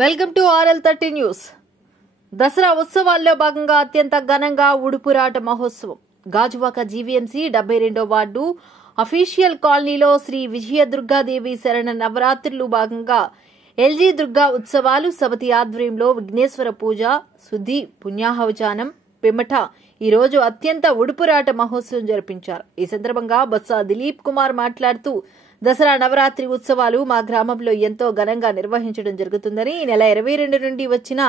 Welcome to RL30 news. Dasara ఉత్సవాల్లో భాగంగా అత్యంత ఘనంగా ఉడుపురాట మహోత్సవం గాజువాక జీవీఎంసీ 72వ వార్డు అఫీషియల్ కాలనీలో శ్రీ విజయదుర్గాదేవి శరణ నవరాత్రులు భాగంగా ఎల్జీ దుర్గా ఉత్సవాలు సమితి ఆధ్వర్యంలో విఘ్నేశ్వర పూజ, శుద్ధి, పుణ్యాహవచానం పిమ్మట ఈ రోజు అత్యంత ఉడుపురాట మహోత్సవం జరిపించారు. ఈ సందర్భంగా బొత్స దిలీప్ కుమార్ మాట్లాడుతూ దసరా నవరాత్రి ఉత్సవాలు మా గ్రామంలో ఎంతో ఘనంగా నిర్వహించడం జరుగుతుందని, ఈ నెల 22 నుండి వచ్చిన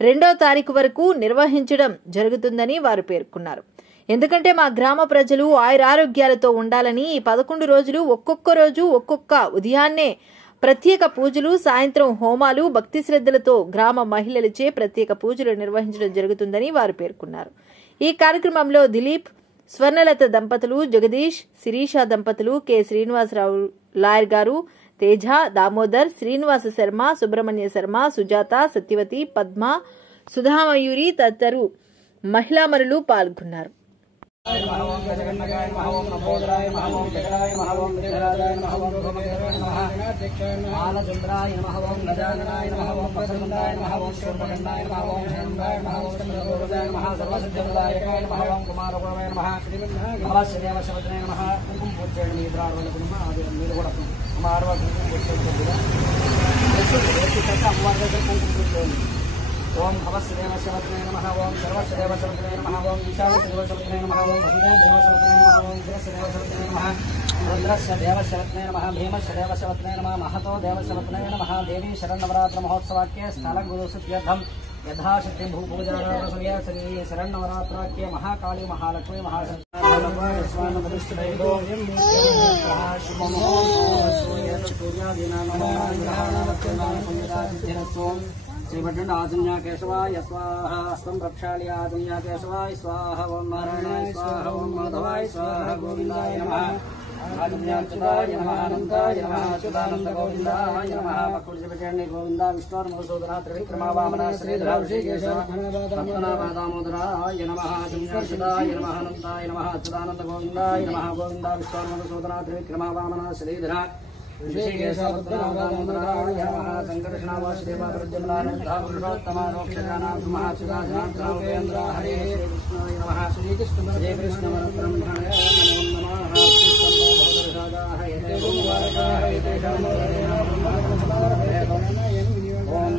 2వ తారీఖు వరకు నిర్వహించడం జరుగుతుందని వారు పేర్కొన్నారు. ఎందుకంటే మా గ్రామ ప్రజలు ఆయురారోగ్యాలతో ఉండాలని ఈ 11 రోజులు ఒక్కొక్క రోజు ఒక్కొక్క ఉదయాన్నే ప్రత్యేక పూజలు, సాయంత్రం హోమాలు, భక్తి శ్రద్ధలతో గ్రామ మహిళలచే ప్రత్యేక పూజలు నిర్వహించడం జరుగుతుందని వారు పేర్కొన్నారు. ఈ కార్యక్రమంలో దిలీప్, స్వర్ణలత దంపతులు, జగదీష్, శిరీష దంపతులు, కె శ్రీనివాసరావు లాయర్ గారు, తేజ, దామోదర్, శ్రీనివాస శర్మ, సుబ్రహ్మణ్య శర్మ, సుజాత, సత్యవతి, పద్మ, సుధామయూరి తదితరు మహిళామణులు పాల్గొన్నారు. ओम भवस्देव शवत्रे नमः ओम सर्वस्देव शवत्रे नमः ओम ईशानदेव शवत्रे नमः ओम भगवानदेव शवत्रे नमः ओम इंद्रस्देव शवत्रे नमः रुद्रस्य देव शवत्रे नमः भीमस्य देव शवत्रे नमः महतो देव शवत्रे नमः देवी शरन्नवरात्र महोत्सवाक्ये स्थलगुरुसुत्यर्थं यथाशक्ति भूपूजाराधनसमये श्री शरन्नवरात्राक्ये महाकाली महालक्ष्मी श्रीभट्टंड आजन्या केशवाय स्वाहा हस्तं प्रक्षाल्य आजन्या केशवाय स्वाहा ओम नारायणाय स्वाहा ओम माधवाय स्वाहा गोविंदाय नमः आजन्याच्युताय नमः अनंताय नमः अच्युतानंद गोविंदाय नमः वक्रजपचरणे गोविंदा विष्णुर्मधुसूदना त्रिविक्रमा वामना श्रीधरा ऋषिकेश दामोदराय नमः आजन्याच्युताय नमः अनंताय नमः अच्युतानंद गोविंदाय नमः गोविंदा विष्णुर्मधुसूदना त्रिविक्रमा वामना श्रीधरा ऋषिकेश दामोदराय नमः संकर्षणा वासुदेवा प्रद्युम्नानंदापुरुषोत्तमानोक्षजानां महाचुदाजनां हरे कृष्णाय नमः श्री कृष्ण ब्रह्मणे नमो नमः ओम